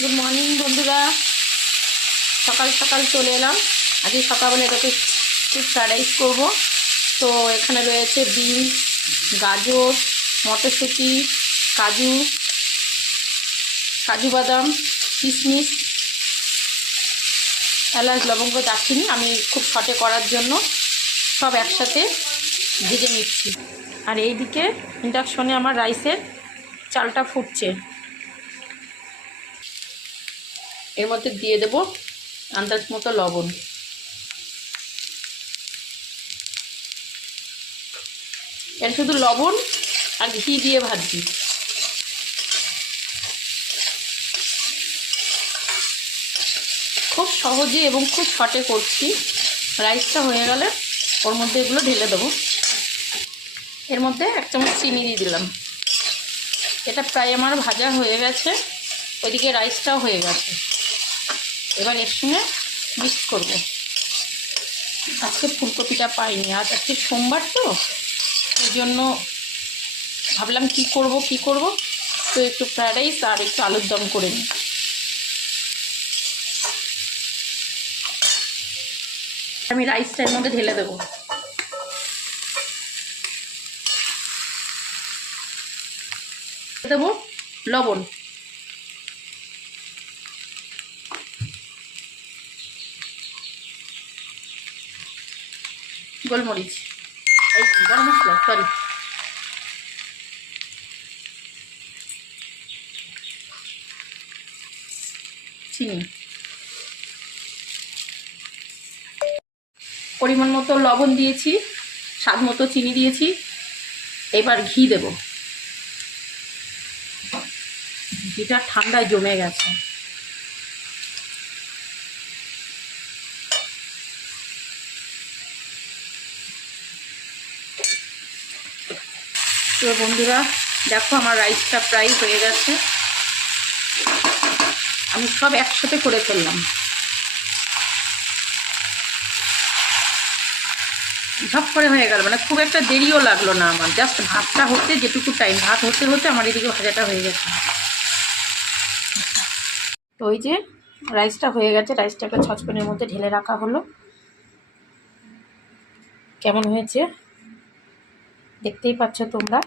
Good morning বন্ধুরা, সকাল সকাল চলে এলাম। আজকে সকালবেলা এটাকে একটু ফ্রাইড রাইস করবো। তো এখানে রয়েছে বিনস, গাজর, মটরশুঁটি, কাজু কাজু বাদাম, কিশমিশ, এলাচ, লবঙ্গ, দারচিনি। আমি খুব শর্টে করার জন্য সব একসাথে ভেজে নিচ্ছি। আর এইদিকে ইন্ডাকশনে আমার রাইসের চালটা ফুটছে। এর মধ্যে দিয়ে দেব আন্দাজ মতো লবণ। এর শুধু লবণ আর ঘি দিয়ে ভাজছি। খুব সহজে এবং খুব শর্টে করছি। রাইসটা হয়ে গেলে ওর মধ্যে এগুলো ঢেলে দেবো। এর মধ্যে 1 চামচ চিনি দিয়ে দিলাম। এটা প্রায় আমার ভাজা হয়ে গেছে, ওইদিকে রাইসটাও হয়ে গেছে। এবার এর সঙ্গে মিক্স করবো। আজকে ফুলকপিটা পাইনি, আজ আজকে সোমবার, তো ওই জন্য ভাবলাম কি করব। তো একটু ফ্রাইড রাইস আর একটু আলুর দম করে নিই। আমি রাইসটা এর মধ্যে ঢেলে দেবো। দেবো লবণ, গোলমরিচ, এই গরম মশলা, সরি, চিনি, পরিমাণ মতো লবণ দিয়েছি, স্বাদ মতো চিনি দিয়েছি। এবার ঘি দেব। ঘিটা ঠান্ডায় জমে গেছে। তো বন্ধুরা দেখো, আমার রাইসটা প্রায় হয়ে গেছে। আমি সব একসাথে করে ফেললাম। ঝপ করে হয়ে গেল, মানে খুব একটা দেরিও লাগলো না আমার। জাস্ট ভাতটা হতে যেটুকু টাইম, ভাত হতে হতে আমার এদিকে ভাজাটা হয়ে গেছে। তো ওই যে রাইসটা হয়ে গেছে, রাইসটাকে সসপ্যানের মধ্যে ঢেলে রাখা হলো। কেমন হয়েছে দেখতেই পাচ্ছ তোমরা।